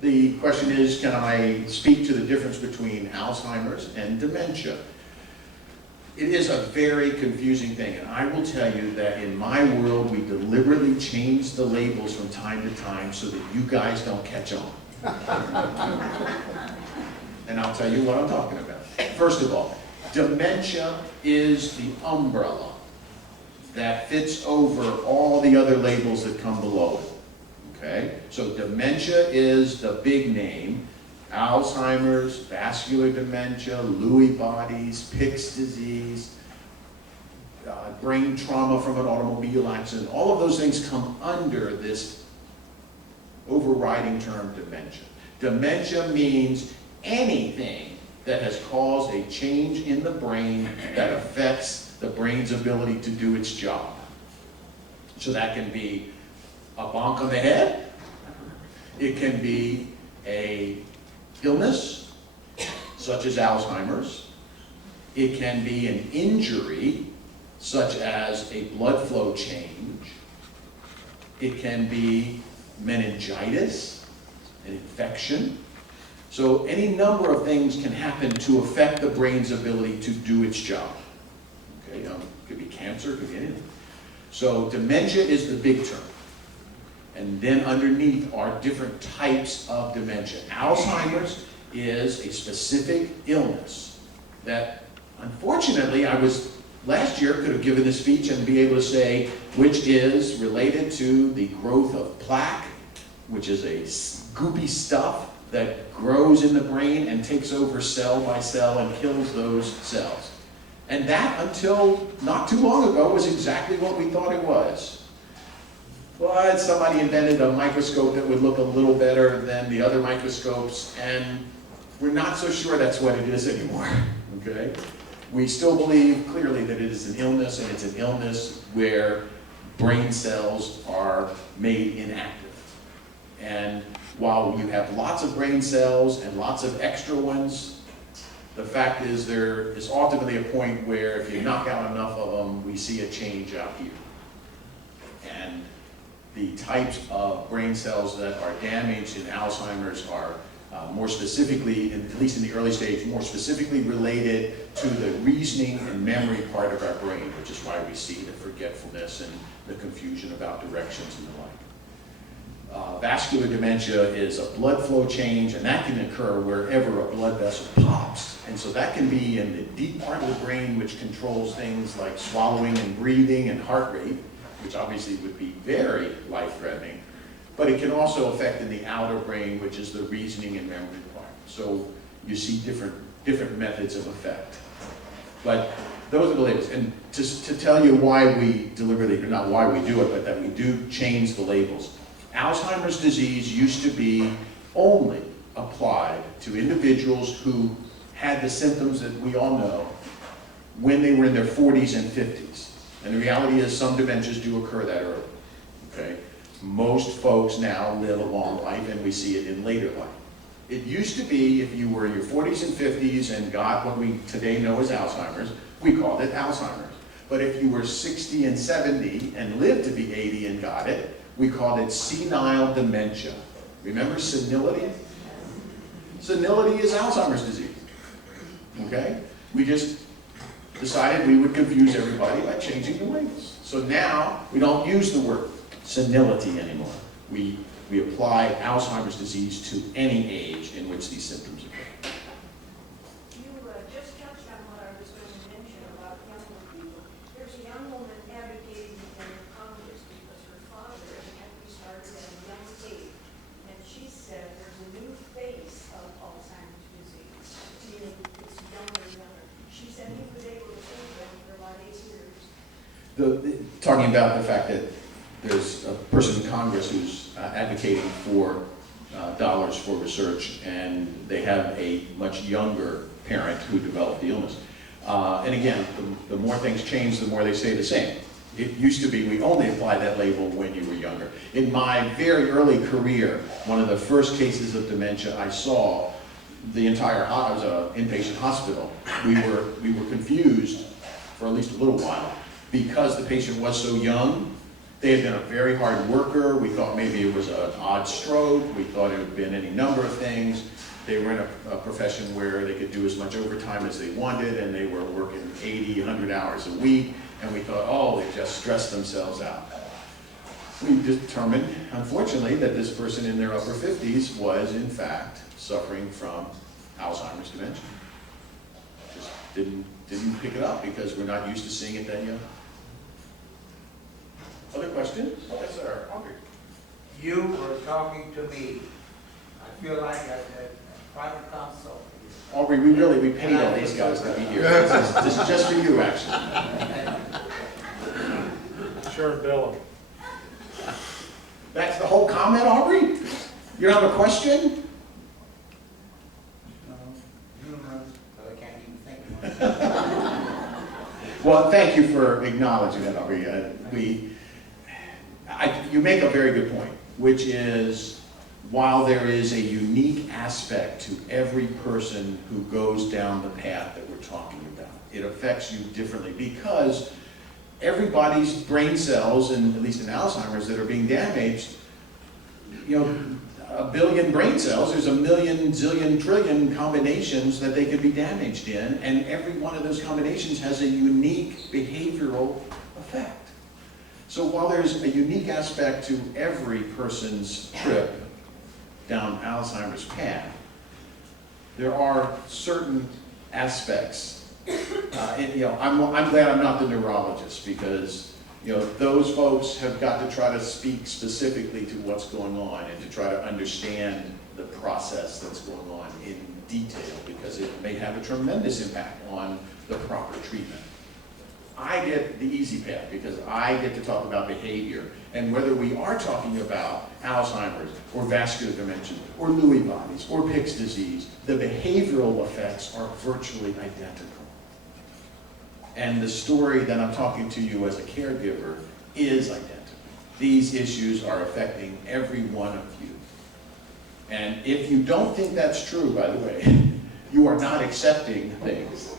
the question is, can I speak to the difference between Alzheimer's and dementia? It is a very confusing thing, and I will tell you that in my world, we deliberately change the labels from time to time so that you guys don't catch on. And I'll tell you what I'm talking about. First of all, dementia is the umbrella that fits over all the other labels that come below it. Okay? So dementia is the big name. Alzheimer's, vascular dementia, Lewy bodies, Pick's disease, brain trauma from an automobile accident, all of those things come under this overriding term dementia. Dementia means anything that has caused a change in the brain that affects the brain's ability to do its job. So that can be a bonk on the head, it can be a illness, such as Alzheimer's. It can be an injury, such as a blood flow change. It can be meningitis, an infection. So any number of things can happen to affect the brain's ability to do its job. Okay, it could be cancer, it could be anything. So dementia is the big term. And then underneath are different types of dementia. Alzheimer's is a specific illness that, unfortunately, last year could have given this speech and be able to say, which is related to the growth of plaque, which is a goopy stuff that grows in the brain and takes over cell by cell and kills those cells. And that, until not too long ago, was exactly what we thought it was. But somebody invented a microscope that would look a little better than the other microscopes, and we're not so sure that's what it is anymore, okay? We still believe clearly that it is an illness, and it's an illness where brain cells are made inactive. And while you have lots of brain cells and lots of extra ones, the fact is there is ultimately a point where if you knock out enough of them, we see a change out here. And the types of brain cells that are damaged in Alzheimer's are more specifically, at least in the early stage, more specifically related to the reasoning and memory part of our brain, which is why we see the forgetfulness and the confusion about directions and the like. Vascular dementia is a blood flow change, and that can occur wherever a blood vessel pops. And so that can be in the deep part of the brain, which controls things like swallowing and breathing and heart rate, which obviously would be very life-threatening, but it can also affect in the outer brain, which is the reasoning and memory part. So you see different methods of effect. But those are the labels. And to tell you why we deliberately, or not why we do it, but that we do change the labels. Alzheimer's disease used to be only applied to individuals who had the symptoms that we all know when they were in their 40s and 50s. And the reality is some dementias do occur that early, okay? Most folks now live a long life, and we see it in later life. It used to be if you were in your 40s and 50s and got what we today know as Alzheimer's, we called it Alzheimer's. But if you were 60 and 70 and lived to be 80 and got it, we called it senile dementia. Remember senility? Senility is Alzheimer's disease, okay? We just decided we would confuse everybody by changing the labels. So now we don't use the word senility anymore. We apply Alzheimer's disease to any age in which these symptoms occur. You just touched on what I was going to mention about younger people. There's a young woman advocating in Congress because her father evidently started at a young age. And she said there's a new face of Alzheimer's disease, meaning it's younger and younger. She said he was able to treat them for about 8 years. Talking about the fact that there's a person in Congress who's advocating for dollars for research, and they have a much younger parent who developed the illness. And again, the more things change, the more they stay the same. It used to be we only applied that label when you were younger. In my very early career, one of the first cases of dementia I saw, the entire, I was an inpatient hospital, we were confused for at least a little while because the patient was so young They had been a very hard worker. We thought maybe it was an odd stroke. We thought it had been any number of things. They were in a profession where they could do as much overtime as they wanted, and they were working 80, 100 hours a week, and we thought, oh, they just stressed themselves out. We determined, unfortunately, that this person in their upper 50s was, in fact, suffering from Alzheimer's dementia. Just didn't pick it up because we're not used to seeing it that young. Other questions? Yes, sir. Aubrey. You were talking to me. I feel like a private consult. Aubrey, we paid all these guys to be here. This is just for you, actually. Sure, bill them. That's the whole comment, Aubrey? You don't have a question? Numerous, but I can't even think of one. Well, thank you for acknowledging that, Aubrey. You make a very good point, which is, while there is a unique aspect to every person who goes down the path that we're talking about, it affects you differently because everybody's brain cells, and at least in Alzheimer's, that are being damaged, you know, a billion brain cells, there's a million, zillion, trillion combinations that they could be damaged in, and every one of those combinations has a unique behavioral effect. So while there's a unique aspect to every person's trip down Alzheimer's path, there are certain aspects. I'm glad I'm not the neurologist because those folks have got to try to speak specifically to what's going on and to try to understand the process that's going on in detail because it may have a tremendous impact on the proper treatment. I get the easy path because I get to talk about behavior, and whether we are talking about Alzheimer's or vascular dementia or Lewy bodies or Pick's disease, the behavioral effects are virtually identical. And the story that I'm talking to you as a caregiver is identical. These issues are affecting every one of you. And if you don't think that's true, by the way, you are not accepting things